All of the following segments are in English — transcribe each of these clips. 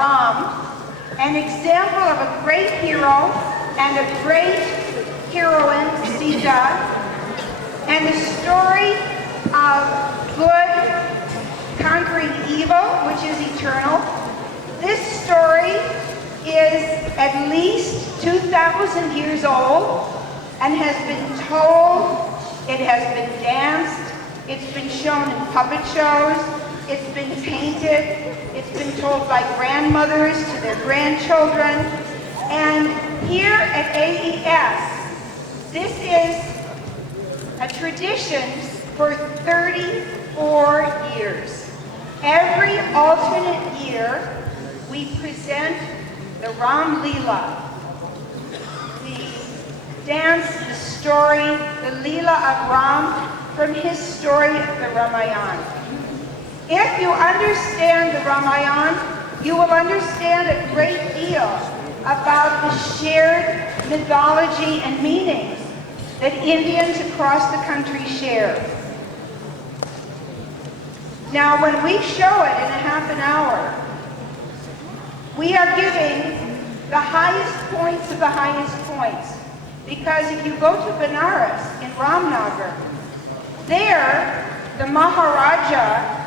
Ram, an example of a great hero and a great heroine, Sita, and the story of good conquering evil, which is eternal. This story is at least 2,000 years old and has been told, it has been danced, it's been shown in puppet shows, it's been painted, it's been told by grandmothers to their grandchildren. And here at AES, this is a tradition for 34 years. Every alternate year, we present the Ramlila. We dance the story, the Leela of Ram, from his story of the Ramayana. If you understand the Ramayana, you will understand a great deal about the shared mythology and meanings that Indians across the country share. Now, when we show it in a half an hour, we are giving the highest points of the highest points. Because if you go to Benares in Ramnagar, there the Maharaja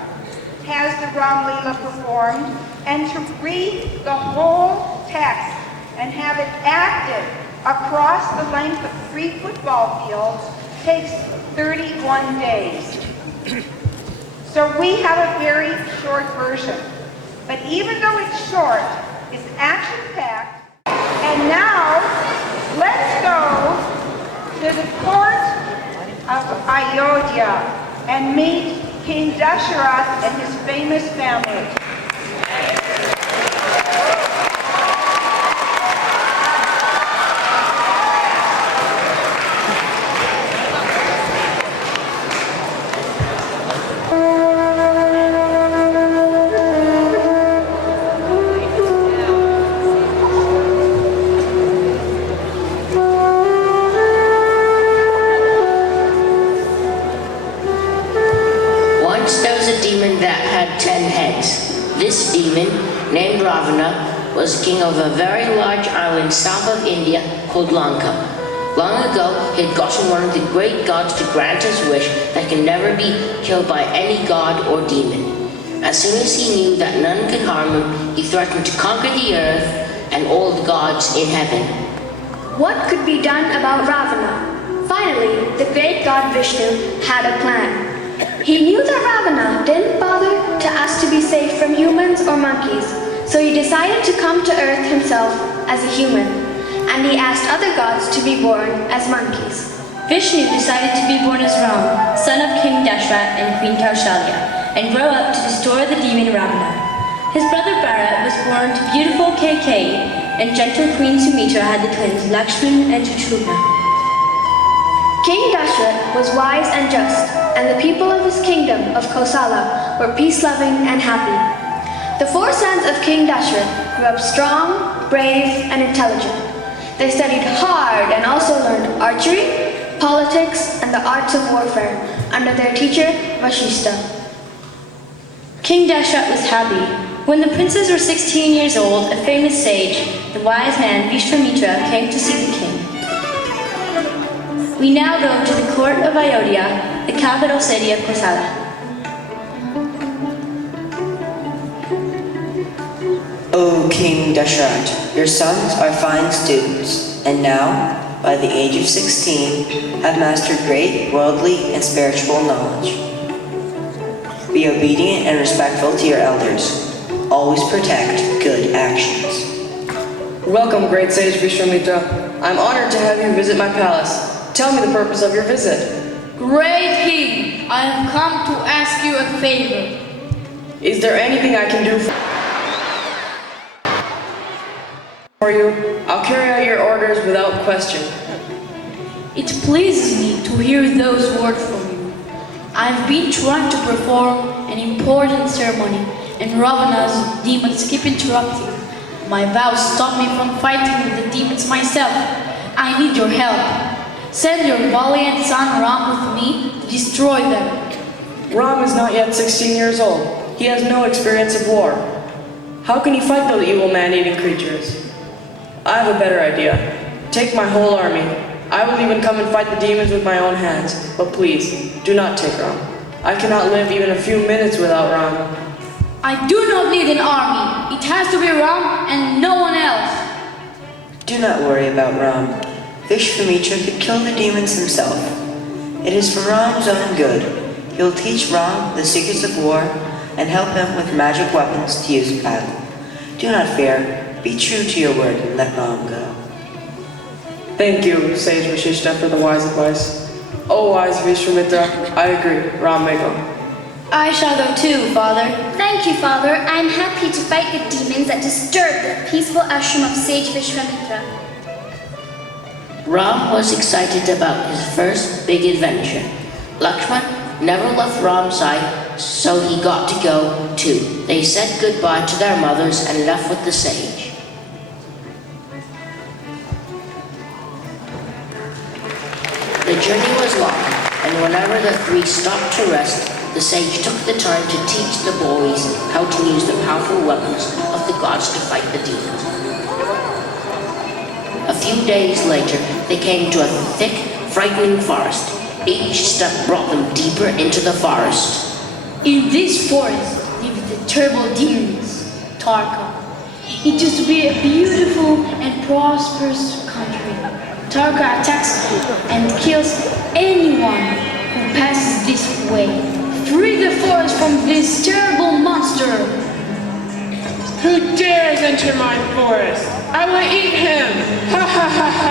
has the Ramlila performed, and to read the whole text and have it acted across the length of 3 football fields takes 31 days. So we have a very short version. But even though it's short, it's action-packed. And now, let's go to the court of Ayodhya and meet King Dasharath and his famous family. This demon, named Ravana, was king of a very large island south of India called Lanka. Long ago, he had gotten one of the great gods to grant his wish that can never be killed by any god or demon. As soon as he knew that none could harm him, he threatened to conquer the earth and all the gods in heaven. What could be done about Ravana? Finally, the great god Vishnu had a plan. He knew that Ravana didn't bother to ask to be saved from humans or monkeys, so he decided to come to Earth himself as a human, and he asked other gods to be born as monkeys. Vishnu decided to be born as Ram, son of King Dasharath and Queen Kaushalya, and grow up to destroy the demon Ravana. His brother Bharat was born to beautiful Kaikeyi, and gentle Queen Sumitra had the twins Lakshman and Shatrugna. King Dasharath was wise and just, and the people of his kingdom of Kosala were peace-loving and happy. The 4 sons of King Dasharath grew up strong, brave, and intelligent. They studied hard and also learned archery, politics, and the arts of warfare under their teacher Vashishta. King Dasharath was happy. When the princes were 16 years old, a famous sage, the wise man Vishwamitra, came to see the king. We now go to the court of Ayodhya, the capital city of Kosala. O King Dasharath, your sons are fine students, and now, by the age of 16, have mastered great worldly and spiritual knowledge. Be obedient and respectful to your elders. Always protect good actions. Welcome, great sage Vishwamitra. I'm honored to have you visit my palace. Tell me the purpose of your visit. Great King, I have come to ask you a favor. Is there anything I can do for you? I'll carry out your orders without question. It pleases me to hear those words from you. I've been trying to perform an important ceremony, and Ravana's demons keep interrupting. My vows stop me from fighting with the demons myself. I need your help. Send your valiant son Ram with me to destroy them. Ram is not yet 16 years old. He has no experience of war. How can he fight those evil man-eating creatures? I have a better idea. Take my whole army. I will even come and fight the demons with my own hands. But please, do not take Ram. I cannot live even a few minutes without Ram. I do not need an army. It has to be Ram and no one else. Do not worry about Ram. Vishwamitra could kill the demons himself. It is for Ram's own good. He will teach Ram the secrets of war and help him with magic weapons to use in battle. Do not fear. Be true to your word and let Ram go. Thank you, Sage Vashishta, for the wise advice. Oh, wise Vishwamitra, I agree. Ram may go. I shall go too, Father. Thank you, Father. I am happy to fight the demons that disturb the peaceful ashram of Sage Vishwamitra. Ram was excited about his first big adventure. Lakshman never left Ram's side, so he got to go too. They said goodbye to their mothers and left with the sage. The journey was long, and whenever the three stopped to rest, the sage took the time to teach the boys how to use the powerful weapons of the gods to fight the demons. A few days later, they came to a thick, frightening forest. Each step brought them deeper into the forest. In this forest lives the terrible demons, Tarka. It used to be a beautiful and prosperous country. Tarka attacks and kills anyone who passes this way. Free the forest from this terrible monster! Who dares enter my forest? I will eat him! Ha ha ha ha!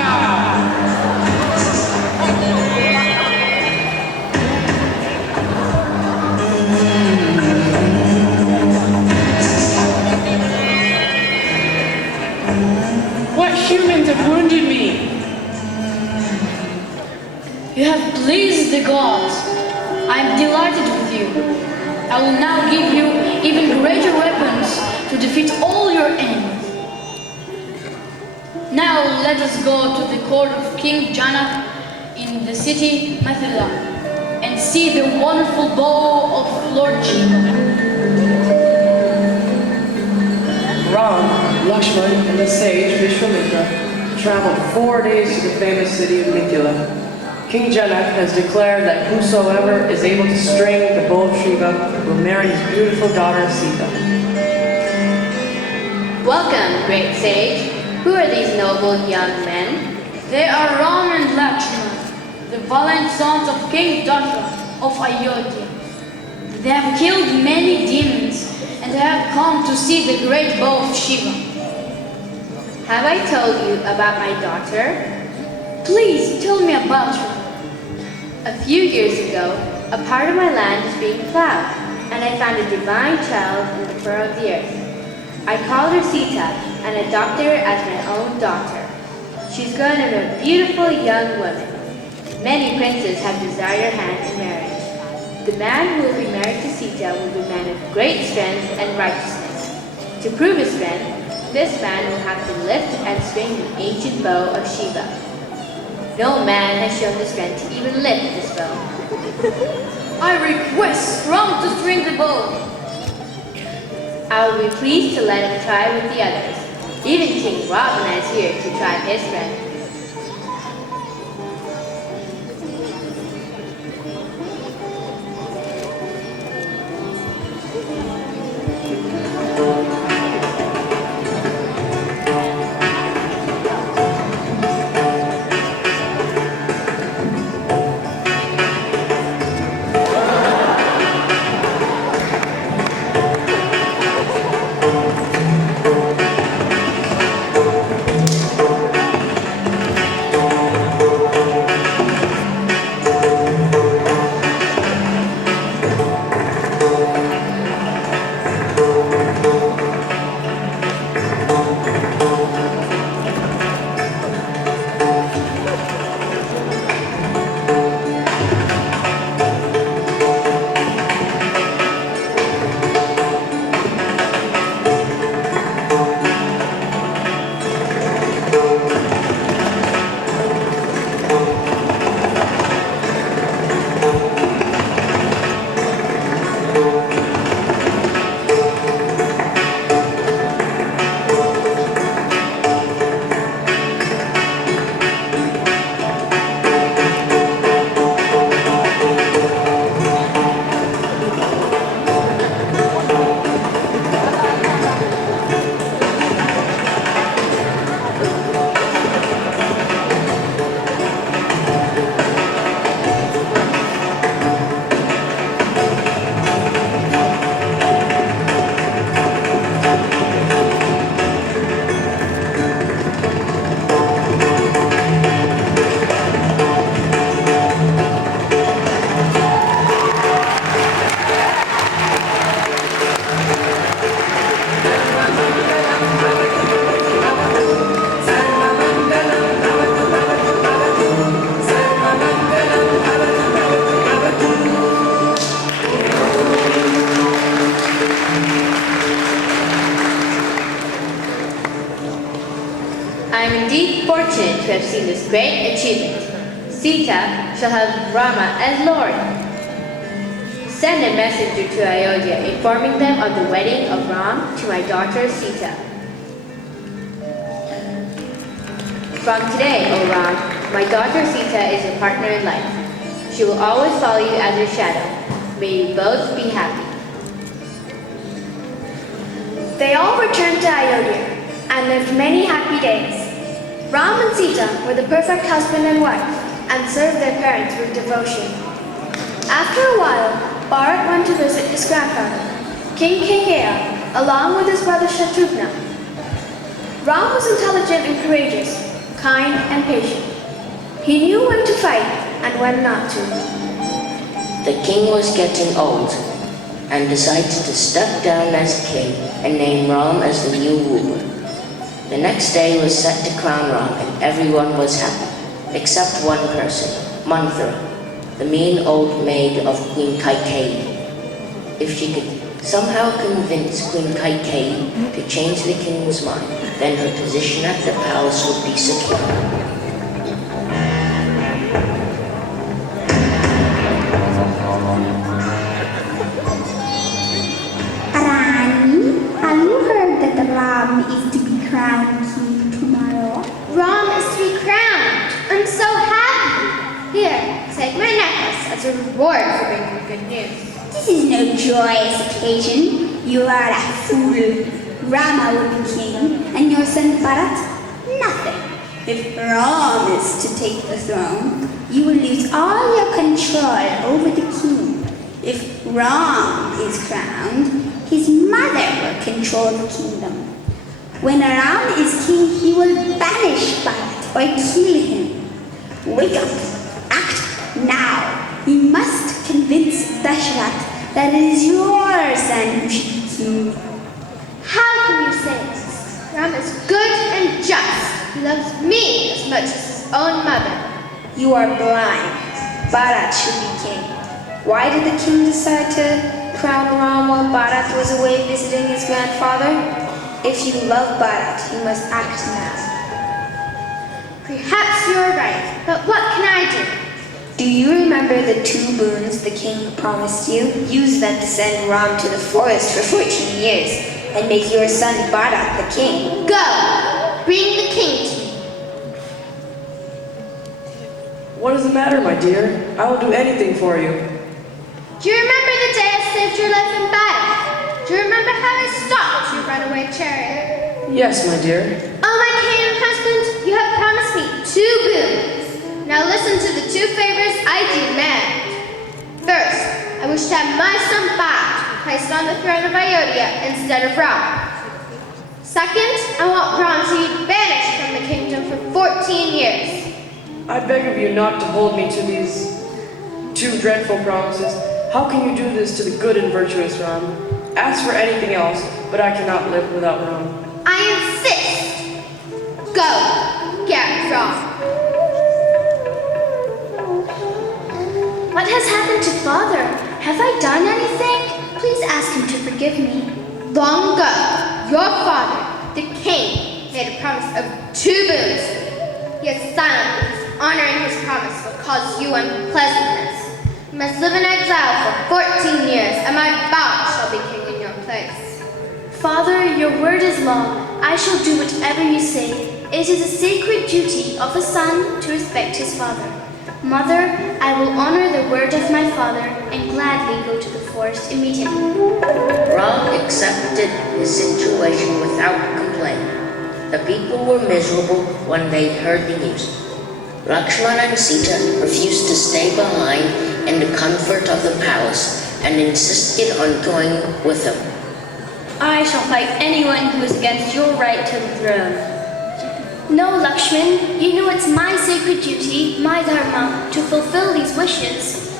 What humans have wounded me? You have pleased the gods. I am delighted with you. I will now give you even greater weapons to defeat all your enemies. Now let us go to the court of King Janak in the city Mathila and see the wonderful bow of Lord Shiva. Ram, Lakshman, and the sage Vishwamitra traveled 4 days to the famous city of Mithila. King Janak has declared that whosoever is able to string the bow of Shiva will marry his beautiful daughter Sita. Welcome, great sage. Who are these noble young men? They are Ram and Lakshman, the valiant sons of King Dashrath of Ayodhya. They have killed many demons and they have come to see the great bow of Shiva. Have I told you about my daughter? Please tell me about her. A few years ago, a part of my land was being plowed, and I found a divine child in the fur of the earth. I called her Sita and adopted her as my own daughter. She's grown into a beautiful young woman. Many princes have desired her hand in marriage. The man who will be married to Sita will be a man of great strength and righteousness. To prove his strength, this man will have to lift and swing the ancient bow of Shiva. No man has shown the strength to even lift this bow. I request Ram to string the bow. I will be pleased to let him try with the others. Even King Ravana is here to try his strength. I am indeed fortunate to have seen this great achievement. Sita shall have Rama as Lord. Send a messenger to Ayodhya informing them of the wedding of Ram to my daughter Sita. From today, O Ram, my daughter Sita is your partner in life. She will always follow you as your shadow. May you both be happy. They all returned to Ayodhya and lived many happy days. Ram and Sita were the perfect husband and wife and served their parents with devotion. After a while, Bharat went to visit his grandfather, King Kekaya, along with his brother Shatrughna. Ram was intelligent and courageous, kind and patient. He knew when to fight and when not to. The king was getting old and decided to step down as king and name Ram as the new ruler. The next day was set to crown Ram and everyone was happy, except one person, Manthara, the mean old maid of Queen Kaikeyi. If she could somehow convince Queen Kaikeyi to change the king's mind, then her position at the palace would be secure. Have you heard that Ram is to be crowned king tomorrow? Ram is to be crowned. I'm so happy. Here, take my necklace as a reward for bringing me good news. This is no joyous occasion. You are a fool. Rama will be king, and your son Bharat, nothing. If Ram is to take the throne, you will lose all your control over the king. If Ram is crowned, his mother will control the kingdom. When Ram is king, he will banish Bharat or kill him. Wake up, act now. You must convince Dashrath that it is your son who should be king. How can you say this? Ram is good and just. He loves me as much as his own mother. You are blind. Bharat should be king. Why did the king decide to crown Ram while Bharat was away visiting his grandfather? If you love Bharat, you must act now. Perhaps you are right, but what can I do? Do you remember the 2 boons the king promised you? Use them to send Ram to the forest for 14 years and make your son Bharat the king. Go! Bring the king to me. What is the matter, my dear? I will do anything for you. Do you remember the day I saved your life in battle? Do you remember how I stopped your runaway chariot? Yes, my dear. Oh, my king and husband, you have promised me 2 boons. Now listen to the 2 favors I demand. First, I wish to have my son Bharat placed on the throne of Ayodhya instead of Ram. Second, I want Ram to be banished from the kingdom for 14 years. I beg of you not to hold me to these 2 dreadful promises. How can you do this to the good and virtuous Ram? Ask for anything else, but I cannot live without Ram. I insist. Go, get Ram. What has happened to father? Have I done anything? Please ask him to forgive me. Long ago, your father, the king, made a promise of 2 boons. He is silent because honoring his promise will cause you unpleasantness. You must live in exile for 14 years, and my Bharat shall be king in your place. Father, your word is law. I shall do whatever you say. It is a sacred duty of a son to respect his father. Mother, I will honor the word of my father and gladly go to the forest immediately. Ram accepted his situation without complaint. The people were miserable when they heard the news. Lakshmana and Sita refused to stay behind in the comfort of the palace and insisted on going with him. I shall fight anyone who is against your right to the throne. No, Lakshman, you know it's my sacred duty, my dharma, to fulfill these wishes.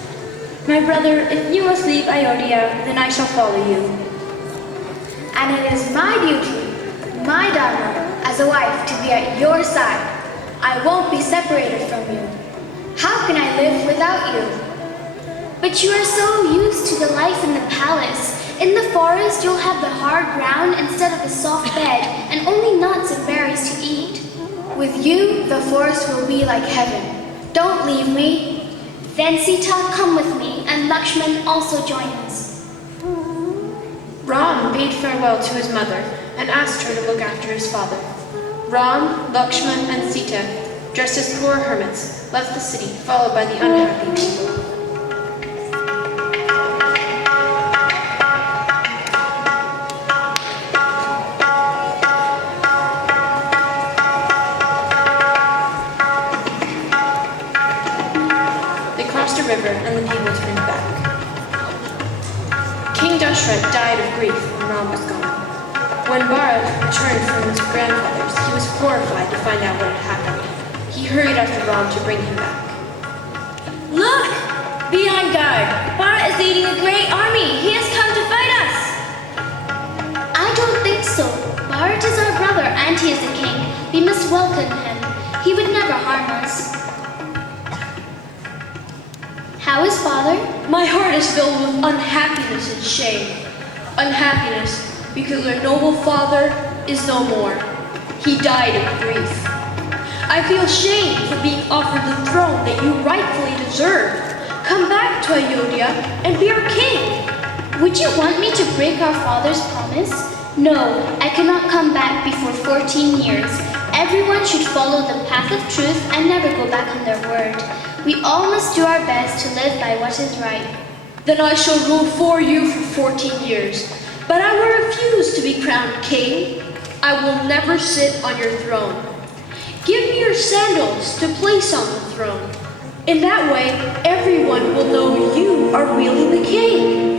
My brother, if you must leave Ayodhya, then I shall follow you. And it is my duty, my dharma, as a wife to be at your side. I won't be separated from you. How can I live without you? But you are so used to the life in the palace. In the forest, you'll have the hard ground instead of a soft bed, and only nuts and berries to eat. forest will be like heaven. Don't leave me. Then Sita, come with me, and Lakshman also join us. Ram bade farewell to his mother and asked her to look after his father. Ram, Lakshman, and Sita, dressed as poor hermits, left the city, followed by the unhappy people. They crossed a river, and the people turned back. King Dashrath died of grief when Ram was gone. When Bharat returned from his grandfather's, he was horrified to find out what had happened. He hurried after Ram to bring him back. Look! Be on guard. Bharat is leading a great army. He has come to fight us. I don't think so. Bharat is our brother and he is a king. We must welcome him. He would never harm us. How is father? My heart is filled with unhappiness and shame. Unhappiness because our noble father is no more. He died of grief. I feel shame for being offered the throne that you rightfully deserve. Come back to Ayodhya and be our king. Would you want me to break our father's promise? No, I cannot come back before 14 years. Everyone should follow the path of truth and never go back on their word. We all must do our best to live by what is right. Then I shall rule for you for 14 years. But I will refuse to be crowned king. I will never sit on your throne. Give me your sandals to place on the throne. In that way, everyone will know you are really the king.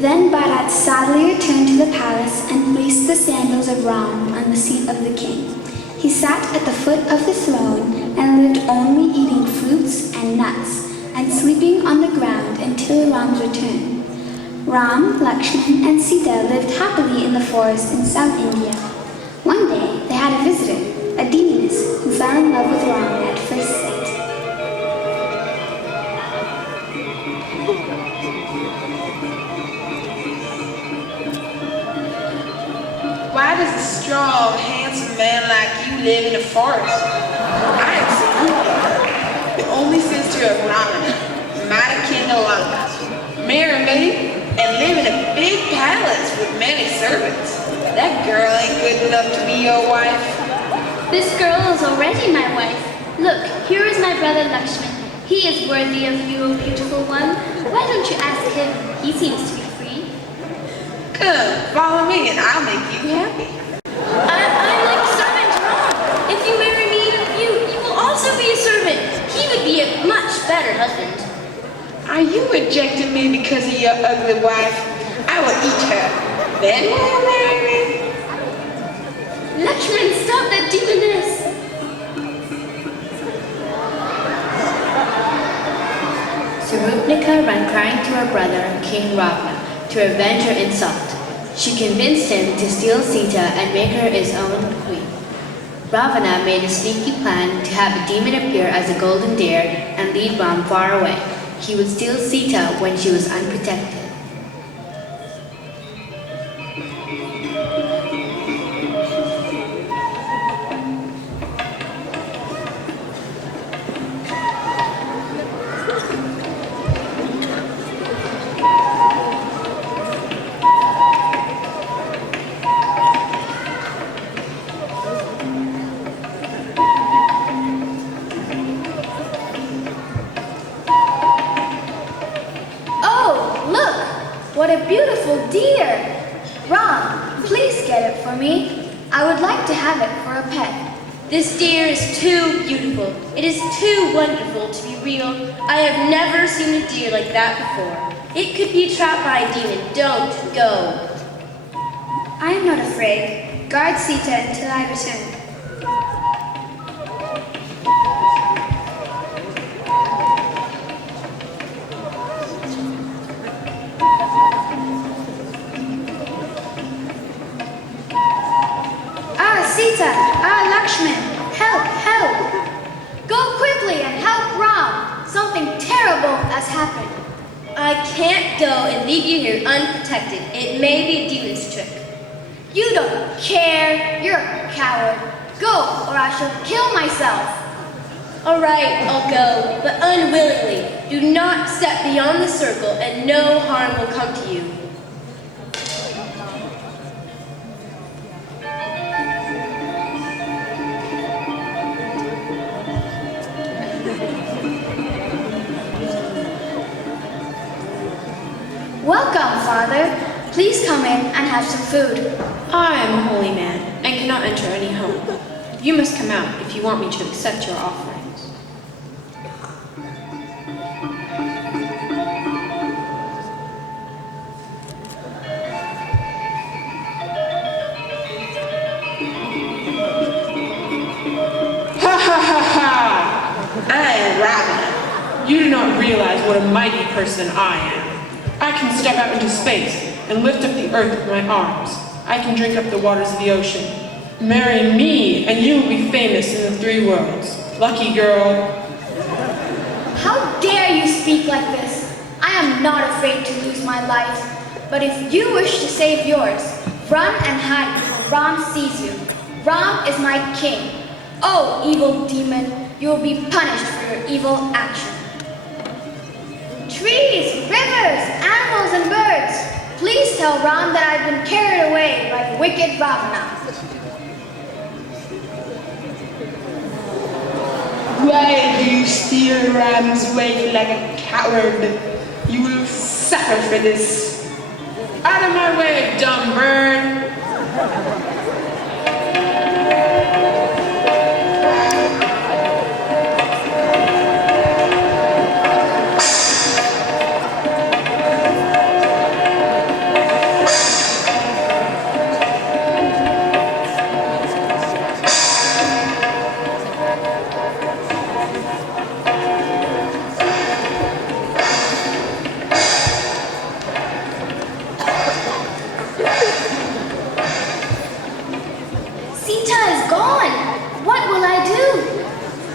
Then Bharat sadly returned to the palace and placed the sandals of Ram on the seat of the king. He sat at the foot of the throne and lived only eating fruits and nuts and sleeping on the ground until Ram's return. Ram, Lakshman, and Sita lived happily in the forest in South India. One day they had a visitor, a demoness, who fell in love with Ram at first sight. Why does a strong, handsome man like you live in a forest? I am Sita, the only sister of Ravana, mighty king of Lanka. Marry me and live in a big palace with many servants. That girl ain't good enough to be your wife. This girl is already my wife. Look, here is my brother Lakshman. He is worthy of you, O beautiful one. Why don't you ask him? He seems to be free. Come, follow me and I'll make you happy. I'm like servant Ram. If you marry me, you will also be a servant. He would be a much better husband. Are you rejecting me because of your ugly wife? I will eat her. Then will you marry me? Lakshman, stop that demoness! Sarupnika ran crying to her brother, King Ravana, to avenge her insult. She convinced him to steal Sita and make her his own queen. Ravana made a sneaky plan to have a demon appear as a golden deer and lead Ram far away. He would steal Sita when she was unprotected. What a beautiful deer! Ram, please get it for me. I would like to have it for a pet. This deer is too beautiful. It is too wonderful to be real. I have never seen a deer like that before. It could be trapped by a demon. Don't go. I am not afraid. Guard Sita until I return. Sita! Lakshman! Help! Help! Go quickly and help Ram! Something terrible has happened. I can't go and leave you here unprotected. It may be a demon's trick. You don't care. You're a coward. Go, or I shall kill myself. All right, I'll go, but unwillingly. Do not step beyond the circle, and no harm will come to you. Welcome, Father. Please come in and have some food. I am a holy man and cannot enter any home. You must come out if you want me to accept your offerings. Ha ha ha ha! I am Ravana. You do not realize what a mighty person I am. I can step out into space and lift up the earth with my arms. I can drink up the waters of the ocean. Marry me, and you will be famous in the 3 worlds. Lucky girl. How dare you speak like this? I am not afraid to lose my life. But if you wish to save yours, run and hide before Ram sees you. Ram is my king. Oh, evil demon, you will be punished for your evil action. Trees, rivers, animals, and birds, please tell Ram that I've been carried away by the wicked Ravana. Why do you steal Ram's way like a coward? You will suffer for this. Out of my way, dumb bird!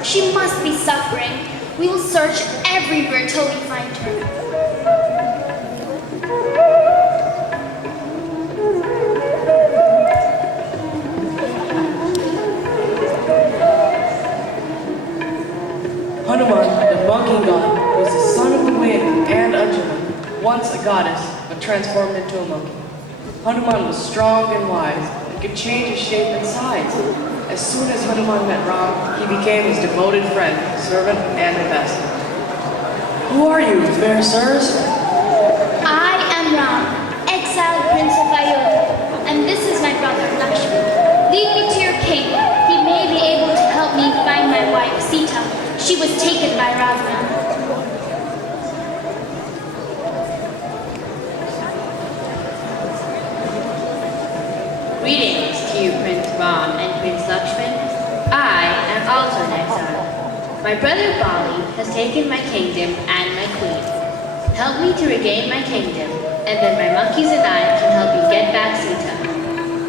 She must be suffering. We will search everywhere till we find her. Hanuman, the monkey god, was the son of the wind and Anjali, once a goddess, but transformed into a monkey. Hanuman was strong and wise, and could change his shape and size. As soon as Hanuman met Ram, he became his devoted friend, servant, and ambassador. Who are you, fair sirs? I am Ram, exiled prince of Ayodhya, and this is my brother Lakshman. Lead me to your king. He may be able to help me find my wife Sita. She was taken by Ravana. Greetings to you, Prince Ram and Prince Lakshman. I am also an exile. My brother Bali has taken my kingdom and my queen. Help me to regain my kingdom, and then my monkeys and I can help you get back Sita.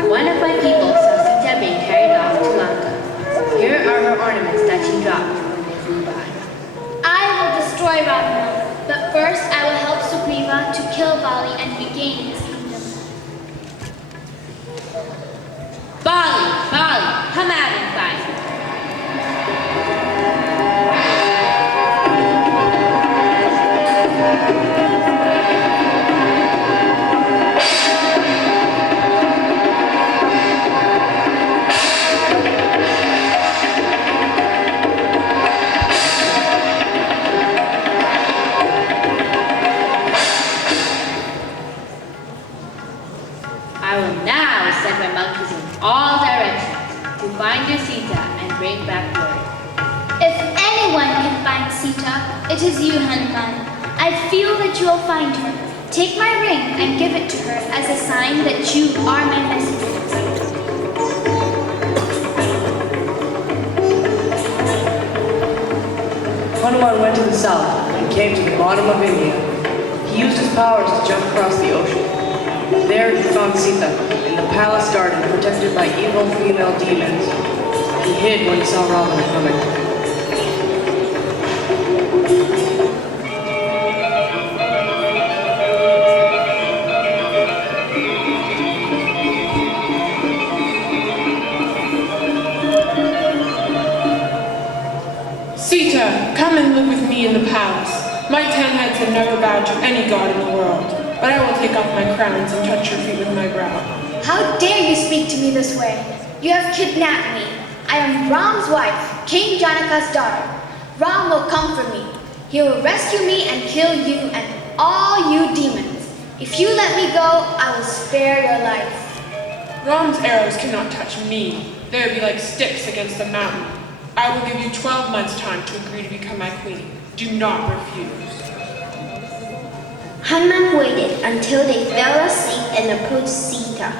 One of my people saw Sita being carried off to Lanka. Here are her ornaments that she dropped when they flew by. I will destroy Ravana, but first I will help Sugriva to kill Bali and regain his kingdom. Bali, come out and fight. I will now send my monkeys in all directions to find your Sita and bring back word. If anyone can find Sita, it is you, Hanuman. I feel that you will find her. Take my ring and give it to her as a sign that you are my messenger. Hanuman went to the south and came to the bottom of India. He used his powers to jump across the ocean. There he found Sita, in the palace garden, protected by evil female demons. He hid when he saw Ravana coming. Sita, come and live with me in the palace. My 10 heads have never bowed to any god in the world, but I will take off my crowns and touch your feet with my brow. How dare you speak to me this way? You have kidnapped me. I am Ram's wife, King Janaka's daughter. Ram will come for me. He will rescue me and kill you and all you demons. If you let me go, I will spare your life. Ram's arrows cannot touch me. They would be like sticks against a mountain. I will give you 12 months' time to agree to become my queen. Do not refuse. Hanuman waited until they fell asleep and approached Sita.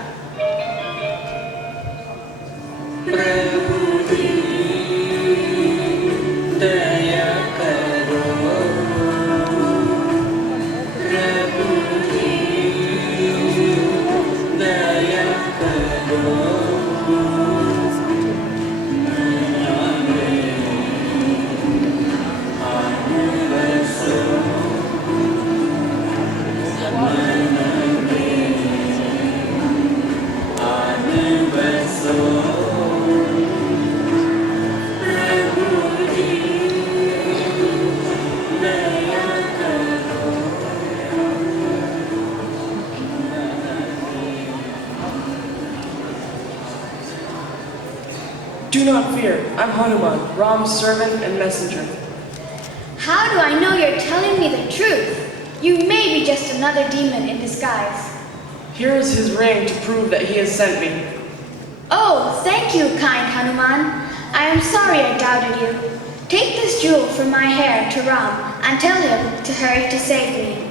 Do not fear. I'm Hanuman, Ram's servant and messenger. How do I know you're telling me the truth? You may be just another demon in disguise. Here is his ring to prove that he has sent me. Oh, thank you, kind Hanuman. I am sorry I doubted you. Take this jewel from my hair to Ram and tell him to hurry to save me.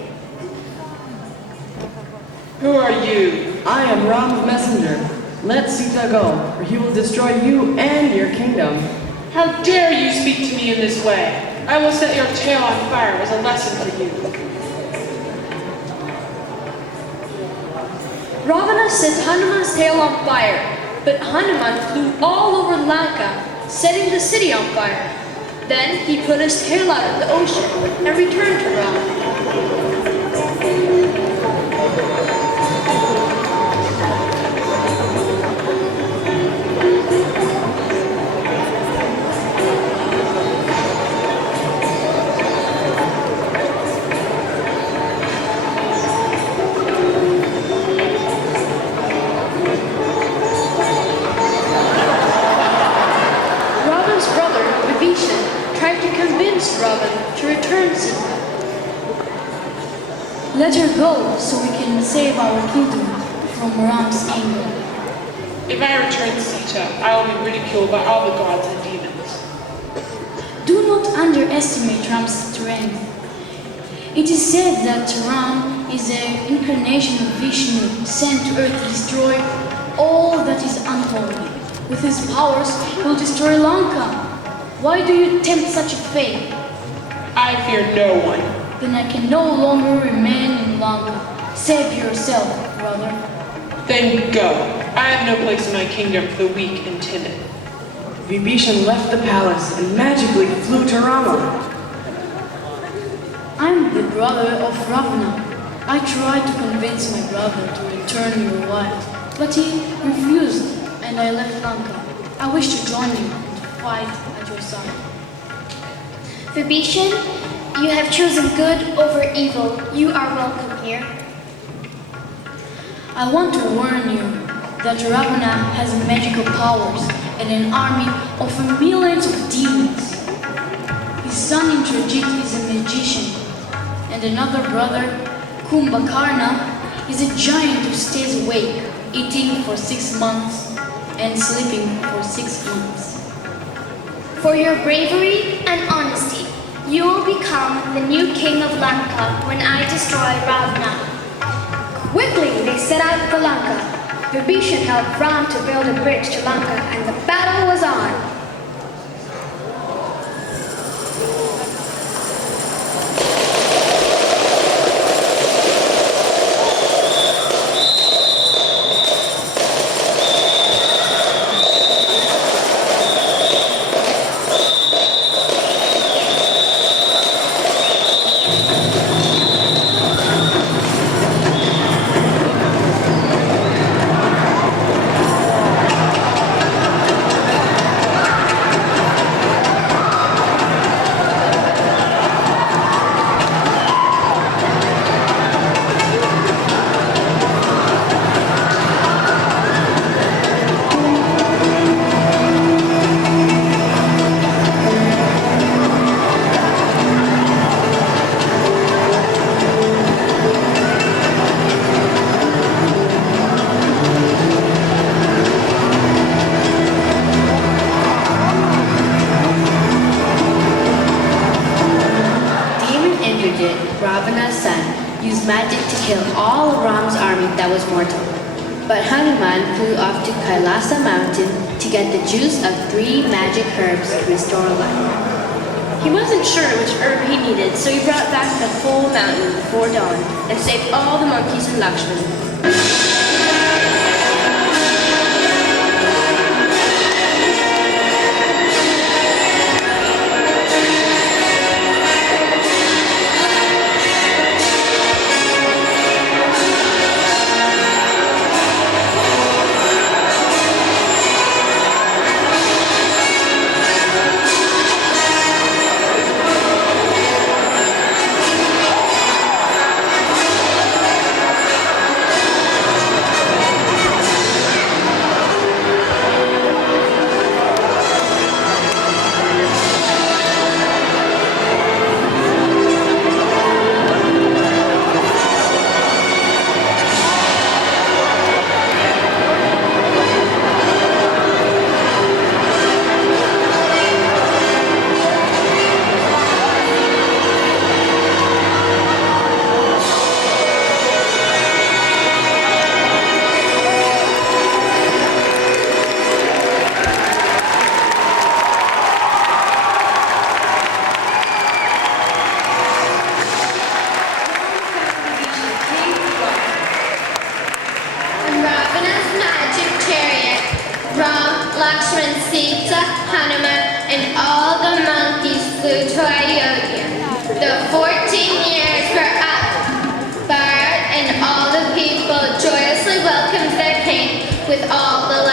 Who are you? I am Ram's messenger. Let Sita go, or he will destroy you and your kingdom. How dare you speak to me in this way? I will set your tail on fire as a lesson for you. Ravana set Hanuman's tail on fire, but Hanuman flew all over Lanka, setting the city on fire. Then he put his tail out of the ocean and returned to Ram. Ravana to return Sita. Let her go so we can save our kingdom from Ram's anger. If I return Sita, I will be ridiculed by all the gods and demons. Do not underestimate Ram's strength. It is said that Ram is an incarnation of Vishnu sent to earth to destroy all that is unholy. With his powers, he will destroy Lanka. Why do you tempt such a fate? I fear no one. Then I can no longer remain in Lanka. Save yourself, brother. Then go. I have no place in my kingdom for the weak and timid. Vibhishan left the palace and magically flew to Rama. I'm the brother of Ravana. I tried to convince my brother to return your wife, but he refused and I left Lanka. I wish to join you and to fight at your side. Vibhishan, you have chosen good over evil. You are welcome here. I want to warn you that Ravana has magical powers and an army of millions of demons. His son Indrajit is a magician, and another brother, Kumbhakarna, is a giant who stays awake, eating for 6 months and sleeping for 6 months. For your bravery and honesty, you will become the new king of Lanka when I destroy Ravana. Quickly, they set out for Lanka. Vibhishan helped Ram to build a bridge to Lanka, and the battle was on. kill all of Ram's army that was mortal. But Hanuman flew off to Kailasa mountain to get the juice of 3 magic herbs to restore life. He wasn't sure which herb he needed, so he brought back the whole mountain before dawn and saved all the monkeys and Lakshman. Lakshman, Sita, Hanuman, and all the monkeys flew to Ayodhya. The 14 years were up. Bharat and all the people joyously welcomed their king with all the